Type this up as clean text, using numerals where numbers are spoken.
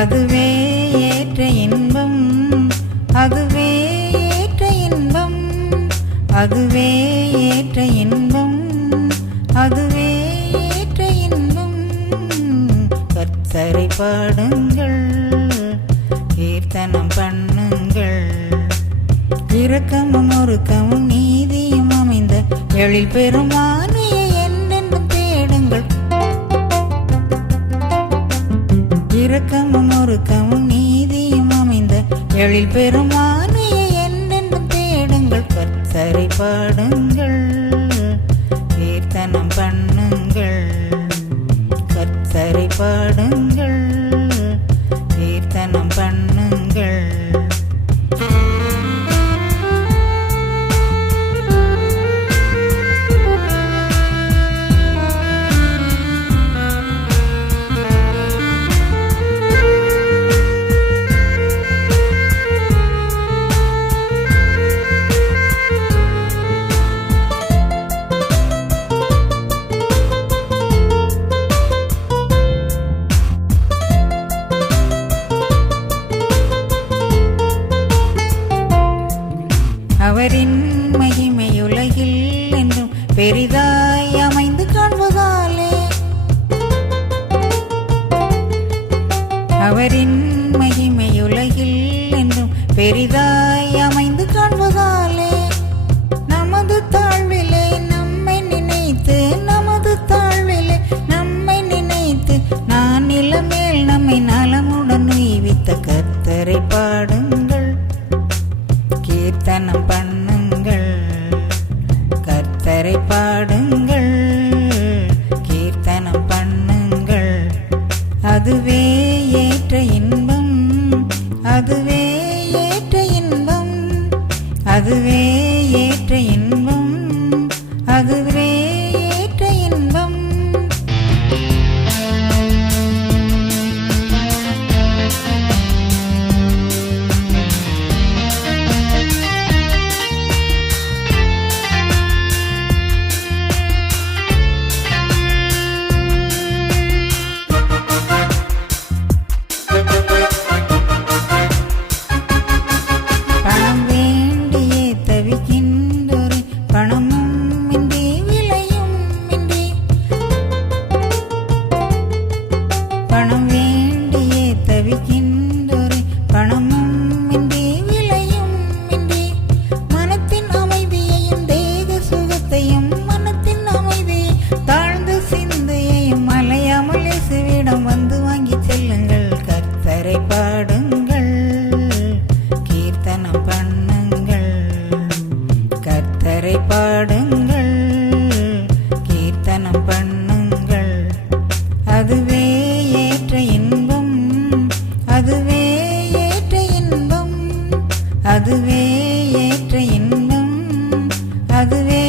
அதுவே ஏற்ற இன்பம், அதுவே ஏற்ற இன்பம், அதுவே ஏற்ற இன்பம், அதுவே ஏற்ற இன்பம். கர்த்தரை பாடுங்கள், கீர்த்தனம் பண்ணுங்கள். இரக்கமும் ஒருக்கமும் நீதியும் அமைந்த எழில் பெருமானையை என்னென்னும் தேடுங்கள். இரக்கமும் ஒருக்கமும் நீதியும் அமைந்த எழில் பெருமானையை என்னென்னும் தேடுங்கள். கர்த்தரை பாடுங்கள், கீர்த்தனம் பண்ணுங்கள். கர்த்தரை பாடுங்கள், கீர்த்தனம் பண்ணுங்கள். அவரின் மகிமையுலகில் என்றும் பெரிதாய் அமைந்து காண்பதாலே, அவரின் மகிமையுலகில் என்றும் பெரிதாய் அமைந்து காண்பதாலே, நமது தாழ்விலே நம்மை நினைத்து, நமது தாழ்விலே நம்மை நினைத்து, நான் நிலமேல் நம்மை நலமுடன் உய்வித்த கர்த்தரை பாடுங்கள், கீர்த்தனம் பண்ணுங்கள். கர்த்தரை பாடுங்கள், கீர்த்தனம் பண்ணுங்கள். அதுவே ஏற்ற இன்பம், அதுவே ஏற்ற இன்பம், அதுவே ஏற்ற இன்பம், அதுவே ஏற்ற இன்பம். பணம் வேண்டியே தவிக்கின்றோரே, பணமும் இன்றி விலையும் இன்றி, பணம் வேண்டியே தவிக்கின்றோரே, பணமும் இன்றி விலையும் இன்றி, மனத்தின் அமைதியையும் தேக சுகத்தையும், மனத்தின் அமைதியை தாழ்ந்த சிந்தையையும் அலையாமல் இயேசுவிடம் வந்து வாங்கி செல்லுங்கள். கர்த்தரை பாடுங்கள், கீர்த்தனம் பண்ணுங்கள். கர்த்தரை பாடுங்கள், கீர்த்தனம் பண்ணுங்கள். அதுவே ஏற்ற இன்பம், அதுவே ஏற்ற இன்பம், அதுவே ஏற்ற இன்பம், அதுவே